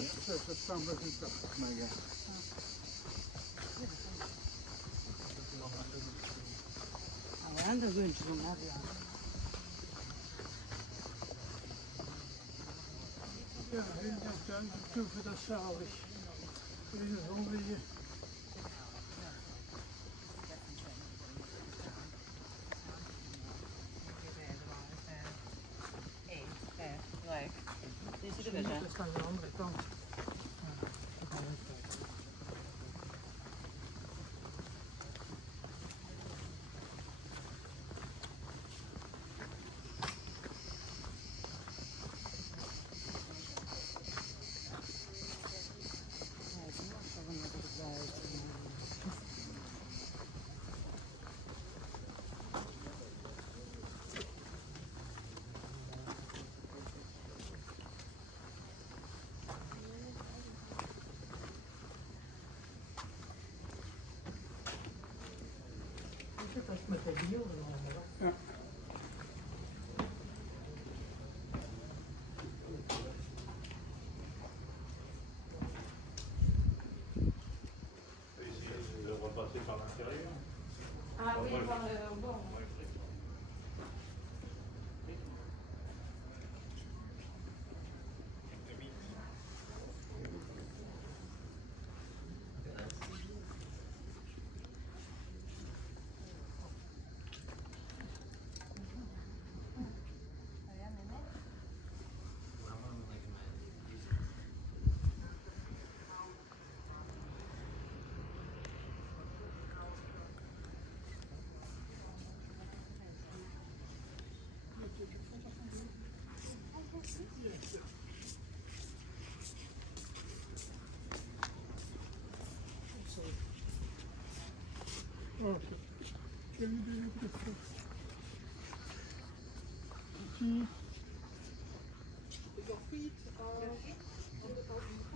Dat staan we in toch. Maar ja. Nou, dan wünschen we naar ja. Ja, in de tuin proeven dat zalig. In de zon weer. Dat staat aan de andere kant. Dat is met de wiel eronder. Ja. Ah oui, voir le bon. Oh, can you do it? See? Your feet are on the bottom.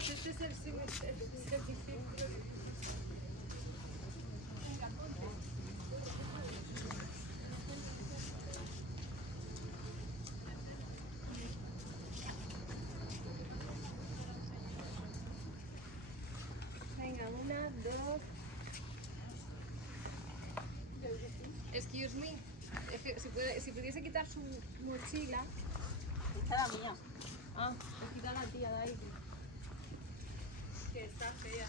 Además, este es el certificado. Venga, una, dos. Excuse me. Es que si pudiese quitar su mochila. Esta es la mía. Ah, le quita la tía de ahí. Que está fea.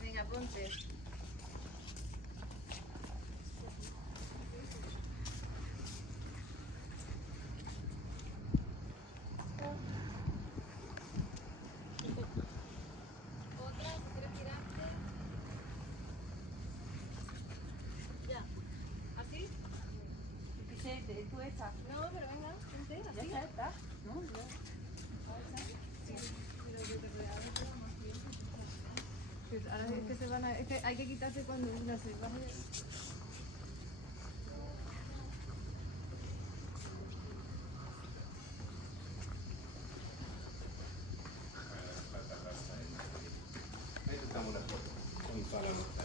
Venga, ponte. Otra, si quieres girarte. Ya. ¿Así? Tú esta. No, pero venga, ponte, Ya así. está. ¿No? Ya. Pues ahora es que se van a, es que hay que quitarse cuando una se baje. Ahí estamos una foto con toda la nota.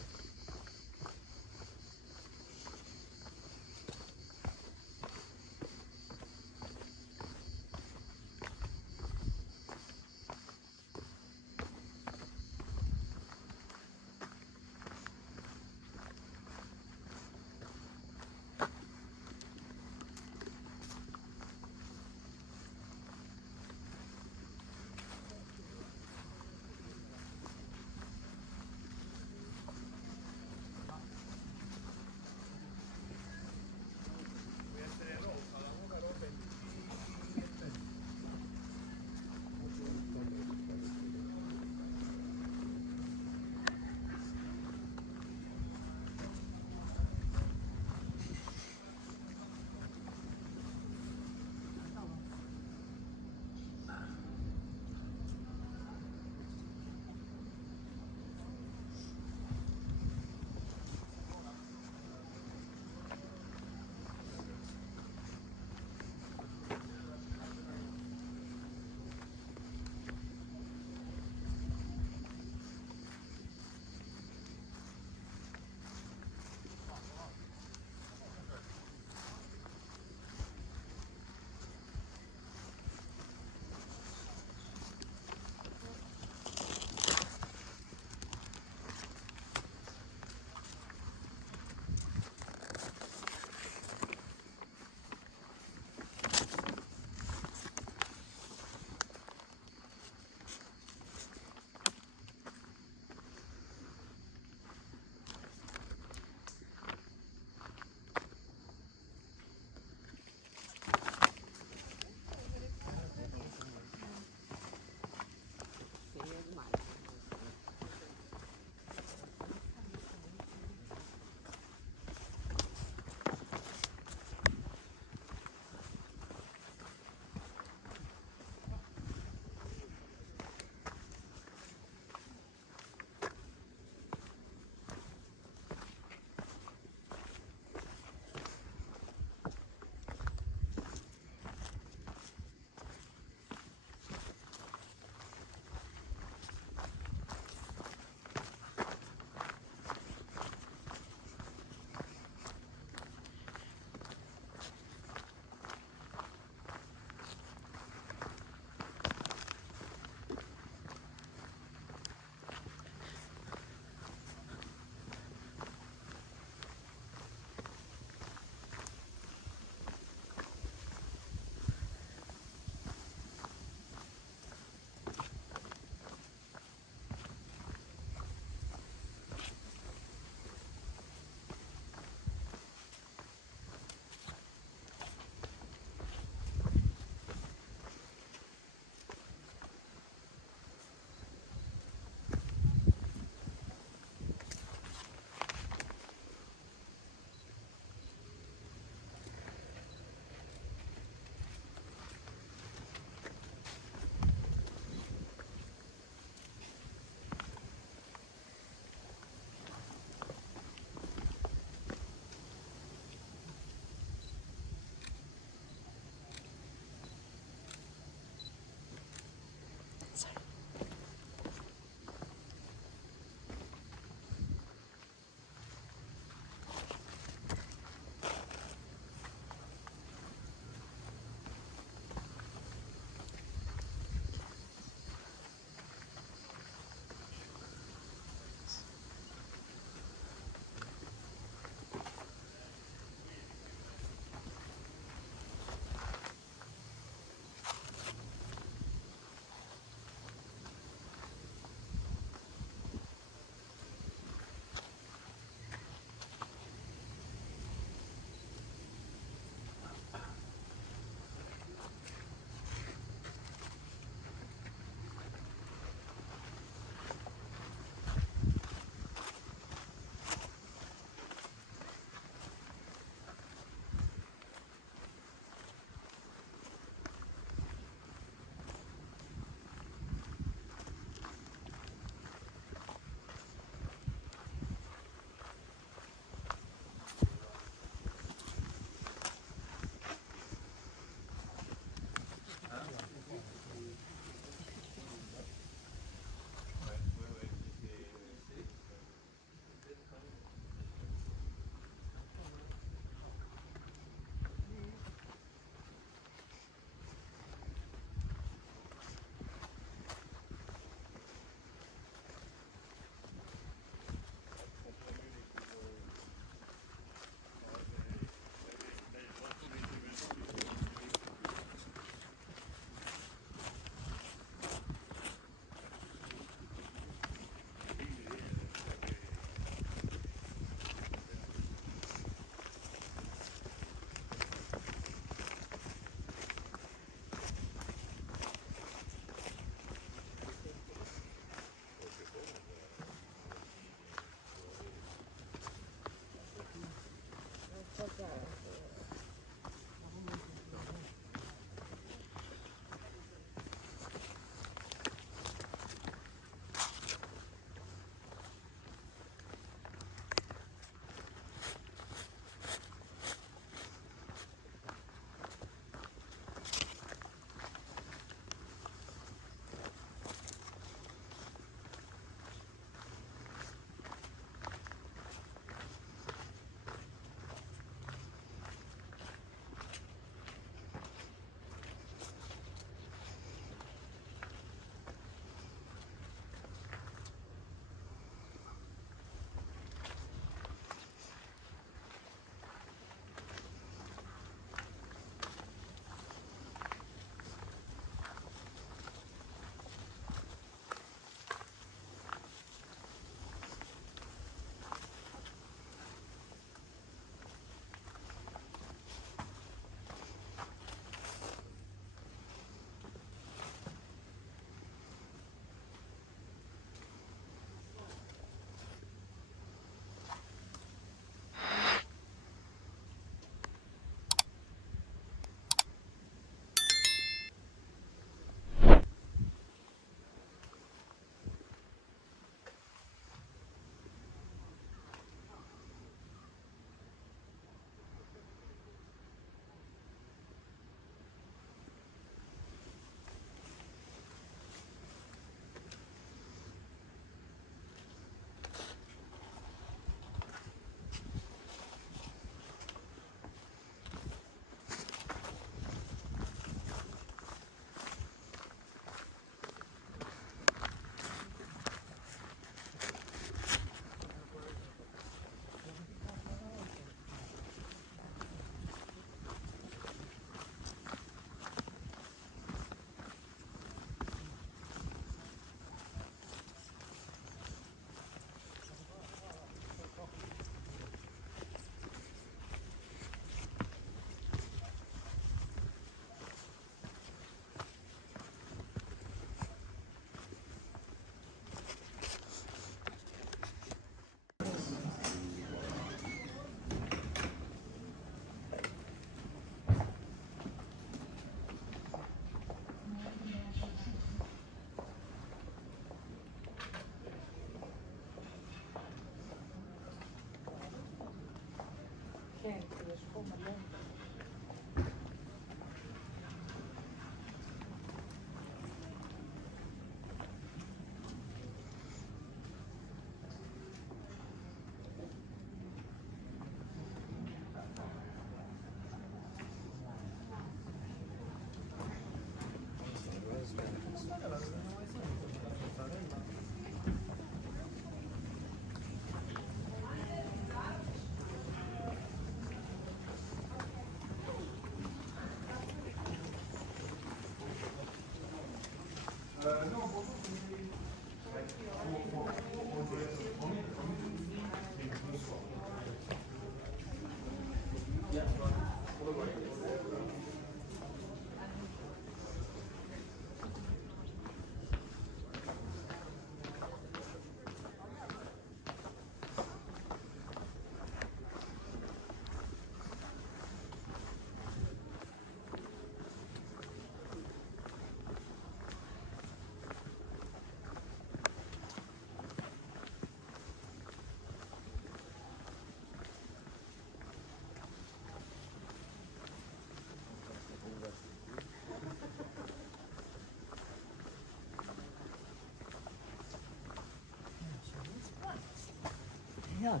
Ja.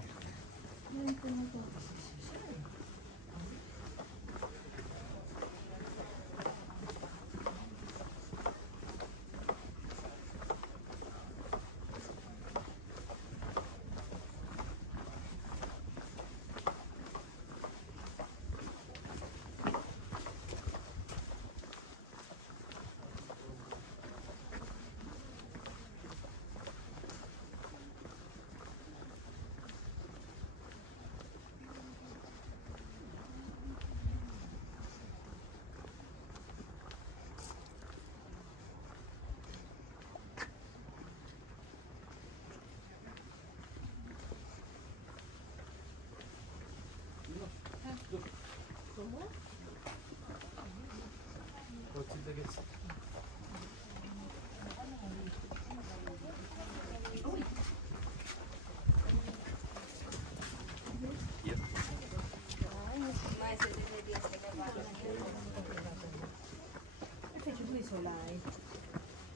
Matilda geçsin.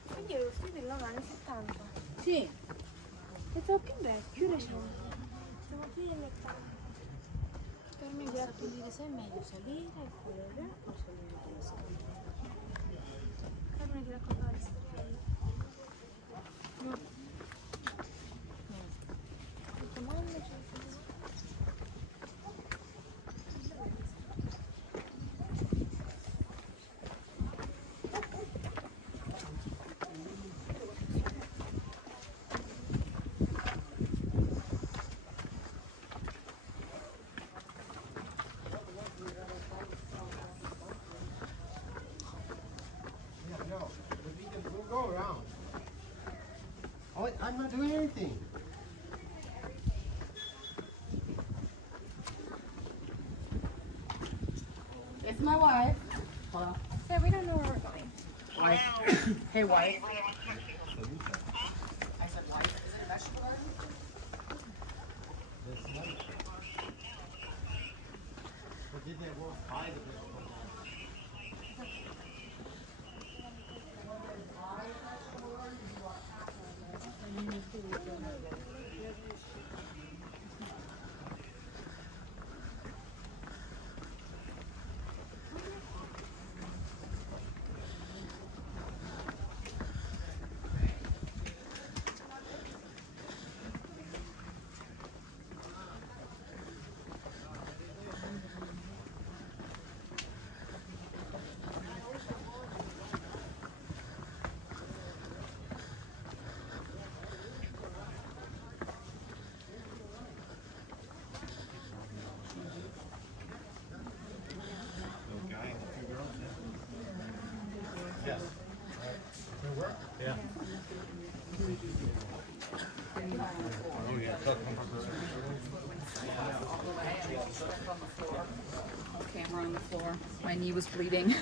Quindi ero studio negli anni 70. Sì. È troppo vecchio, diciamo. Siamo più negli 80. Per me per apprendere se è meglio salire e correre o salire e scalare. Per me ti raccontare le storie. No. Il comando c'è il We'll go around. Oh, I'm not doing anything. It's my wife. Hold on. Yeah, we don't know where we're going. Wife. Hey, wife. I said, why? Is it a vegetable garden? But did they walk by the vegetable garden? Yes. Yeah. Oh, yeah. Camera on the floor. My knee was bleeding.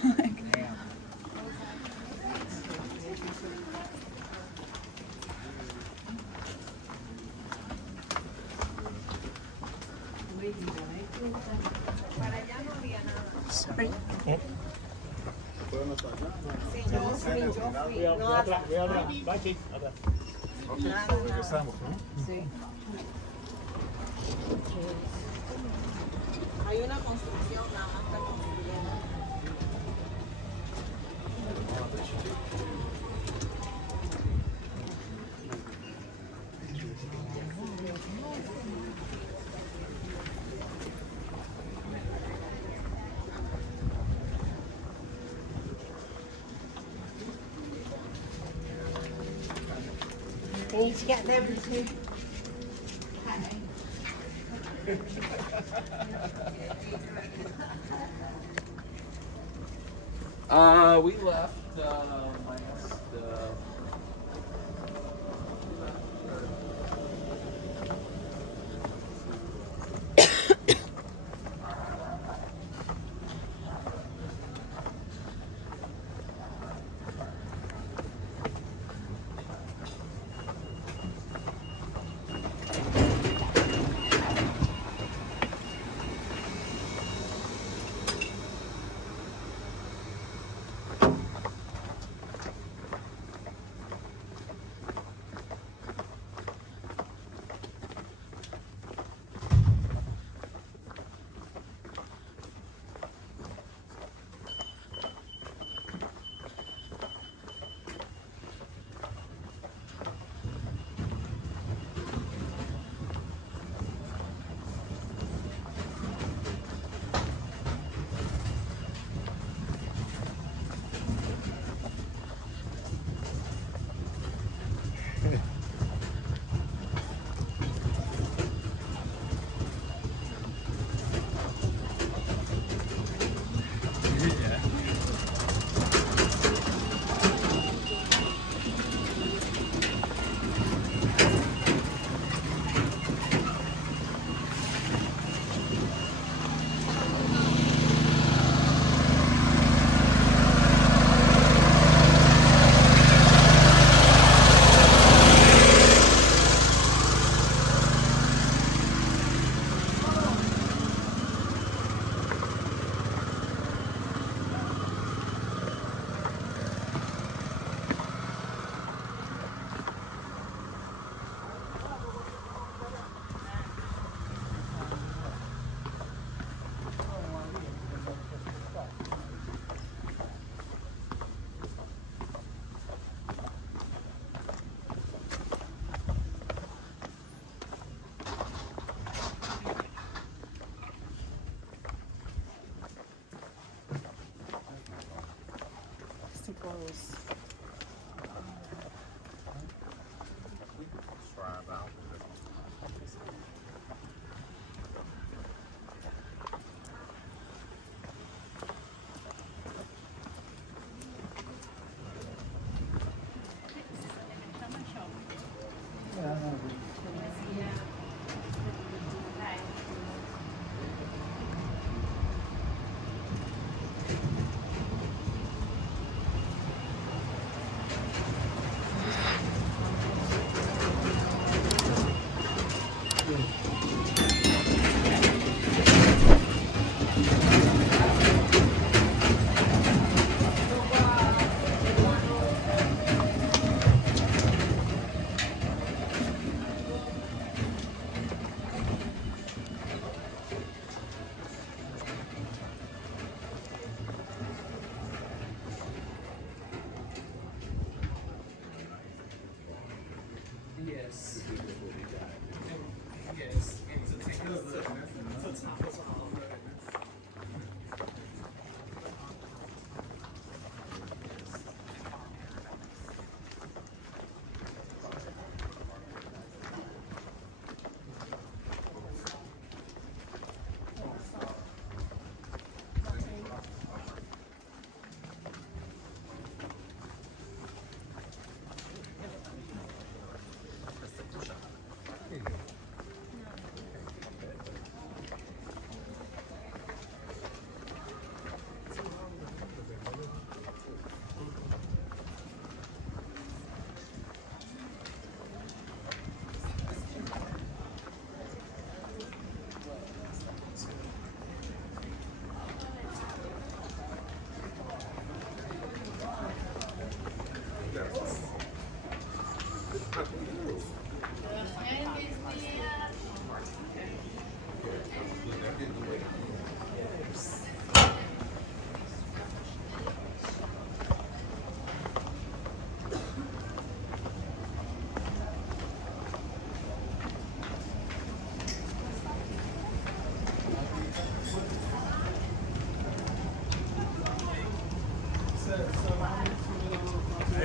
Hay una construcción, nada más está construyendo. They each got their boutique. We left last.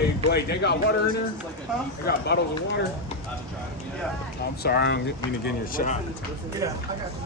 Hey, Blake, they got water in there? Huh? They got bottles of water? Yeah. I'm sorry, I don't mean to get in your shot. Yeah, I got you.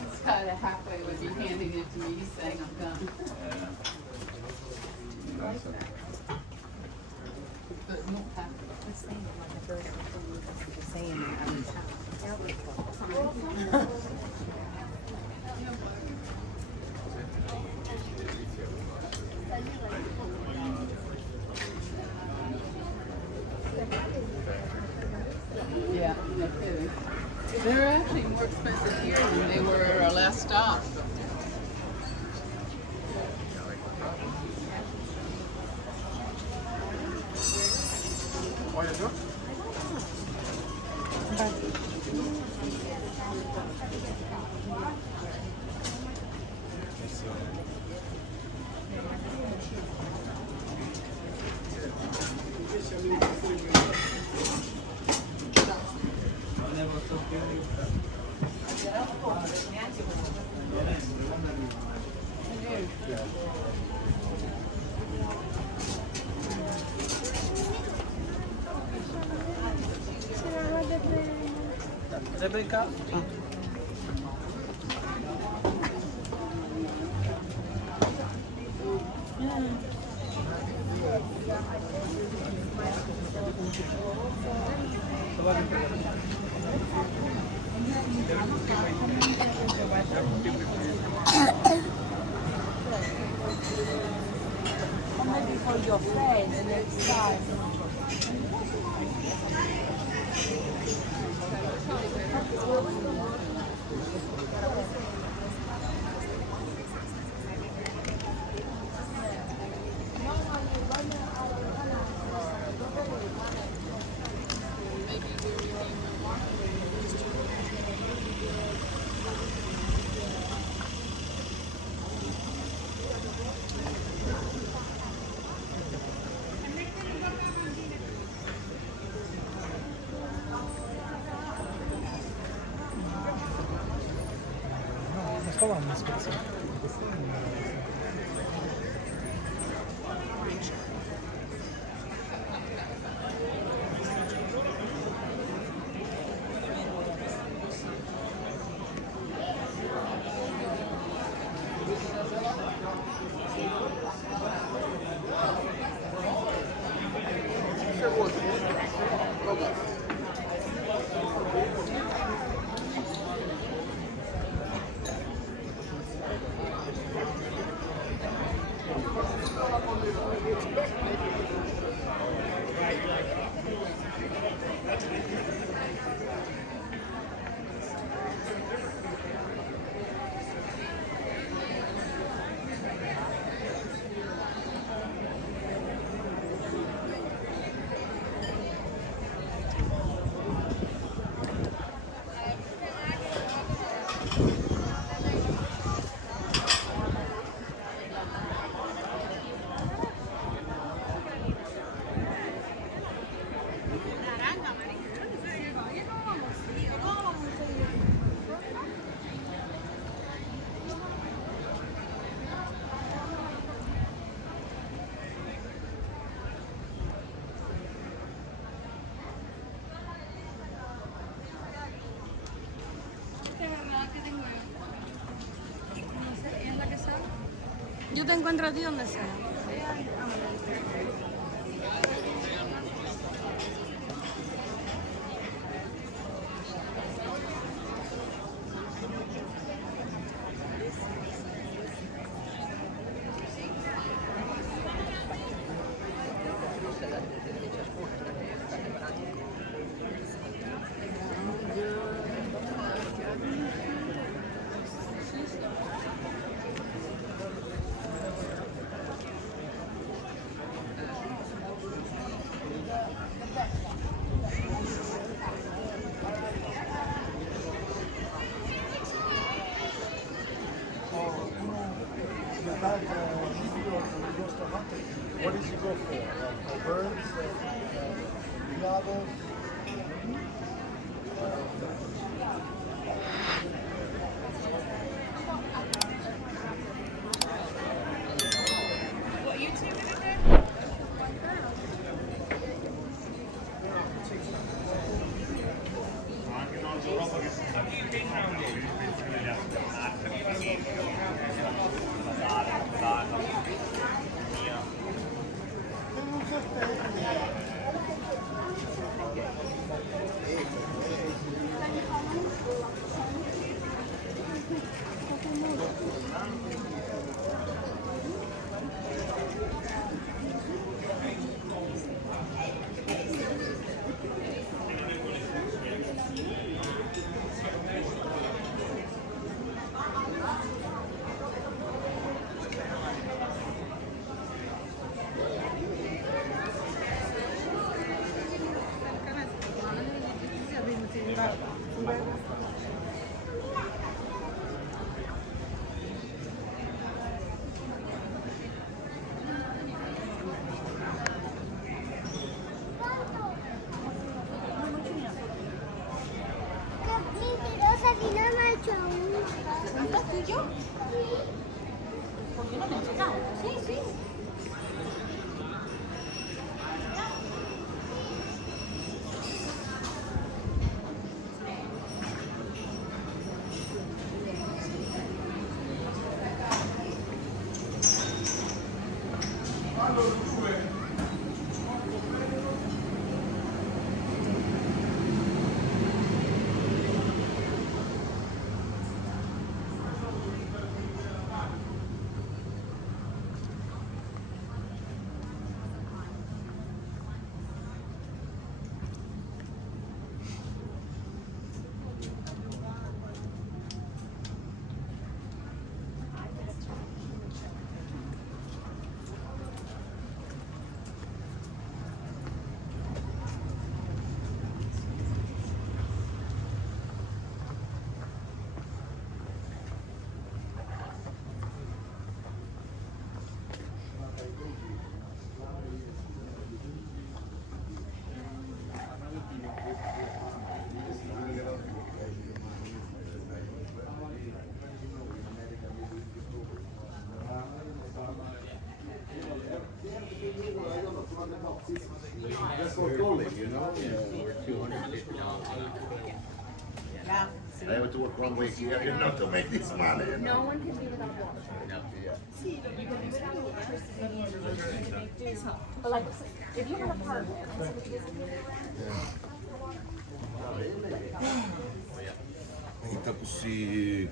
It's kind of halfway with you handing it to me, saying I'm done. But not half. Yeah, no kidding. They're actually more expensive here than they were at our last stop. Rebecca? Or maybe for your friend the next time. una spezzatura. Yo te encuentro a ti donde sea. What did you go for? Birds, novels? What YouTube is it there? for cooling, you know? We're $250. I have to work 1 week here, you know, to make this money, you know? No one can be without water. But like, if you have an apartment, Eita, così.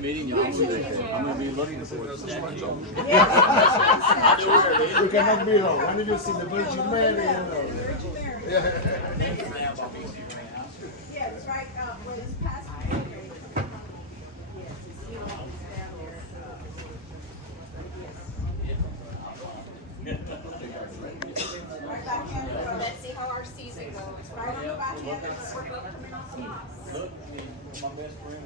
Meeting you. I'm gonna be looking for a snack. You cannot be wrong. When you see the Virgin Mary, you know. Yeah, it's right, where it's past. let's see how our season goes. Right on the back end, it's where we're coming off. Look, my best friend.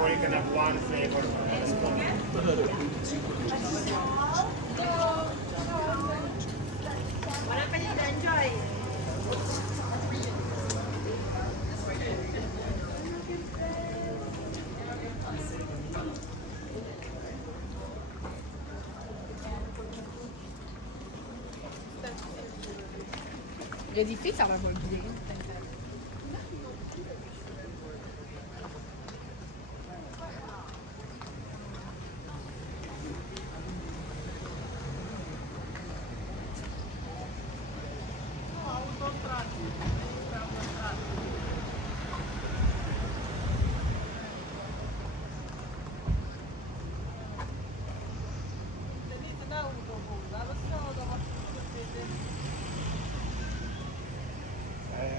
Or you can have one flavor. Buon appetito, enjoy. L'édifice, ça va pas le guider.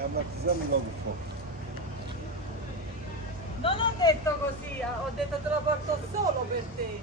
Ammattizziamo logo fuoco. Non ho detto così, ho detto te la porto solo per te.